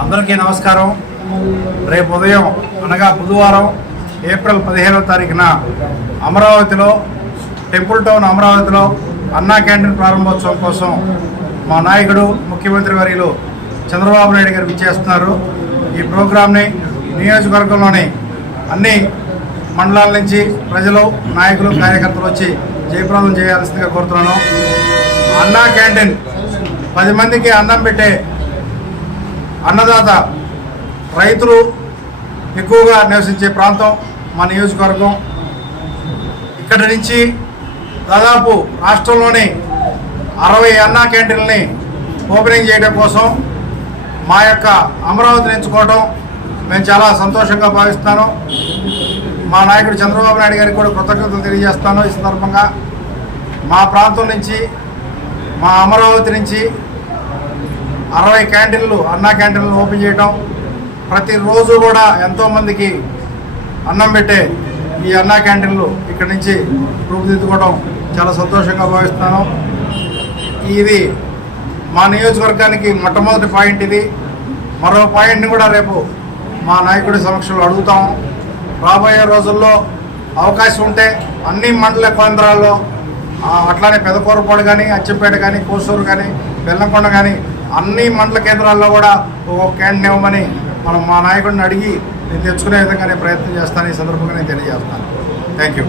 అందరికీ నమస్కారం. రేపు ఉదయం అనగా బుధవారం ఏప్రిల్ 15వ తారీఖున అమరావతిలో టెంపుల్ టౌన్ అమరావతిలో అన్నా క్యాంటీన్ ప్రారంభోత్సవం కోసం మా నాయకుడు ముఖ్యమంత్రి వర్యులు చంద్రబాబు నాయుడు గారు విచ్చేస్తున్నారు. ఈ ప్రోగ్రాంని నియోజకవర్గంలోని అన్ని మండలాల నుంచి ప్రజలు, నాయకులు, కార్యకర్తలు వచ్చి జయప్రదం చేయాల్సిందిగా కోరుతున్నాను. అన్నా క్యాంటీన్ 10 మందికి అన్నం పెట్టే అన్నదాత, రైతులు ఎక్కువగా నివసించే ప్రాంతం మా నియోజకవర్గం. ఇక్కడి నుంచి దాదాపు రాష్ట్రంలోని 60 అన్నా క్యాంటీన్లని ఓపెనింగ్ చేయడం కోసం మా యొక్క అమరావతిని ఎంచుకోవడం మేము చాలా సంతోషంగా భావిస్తున్నాను. మా నాయకుడు చంద్రబాబు నాయుడు గారికి కూడా కృతజ్ఞతలు తెలియజేస్తాను. ఈ సందర్భంగా మా ప్రాంతం నుంచి, మా అమరావతి నుంచి 60 క్యాంటీన్లు, అన్నా క్యాంటీన్లు ఓపెన్ చేయడం, ప్రతిరోజు కూడా ఎంతోమందికి అన్నం పెట్టే ఈ అన్నా క్యాంటీన్లు ఇక్కడి నుంచి రూపుదిద్దుకోవడం చాలా సంతోషంగా భావిస్తున్నాను. ఇది మా నియోజకవర్గానికి మొట్టమొదటి పాయింట్. ఇది మరో పాయింట్ని కూడా రేపు మా నాయకుడి సమక్షంలో అడుగుతాము. రాబోయే రోజుల్లో అవకాశం ఉంటే అన్ని మండల కేంద్రాల్లో, అట్లానే పెదకూరపాడు కానీ, అచ్చంపేట కానీ, కోసూరు కానీ, బెల్లంకొండ కానీ అన్ని మండల కేంద్రాల్లో కూడా ఒక క్యాంటీన్ ఇవ్వమని మనం మా నాయకుడిని అడిగి నేను తెచ్చుకునే విధంగా నేను ప్రయత్నం చేస్తాను. ఈ సందర్భంగా నేను తెలియజేస్తాను. Thank you.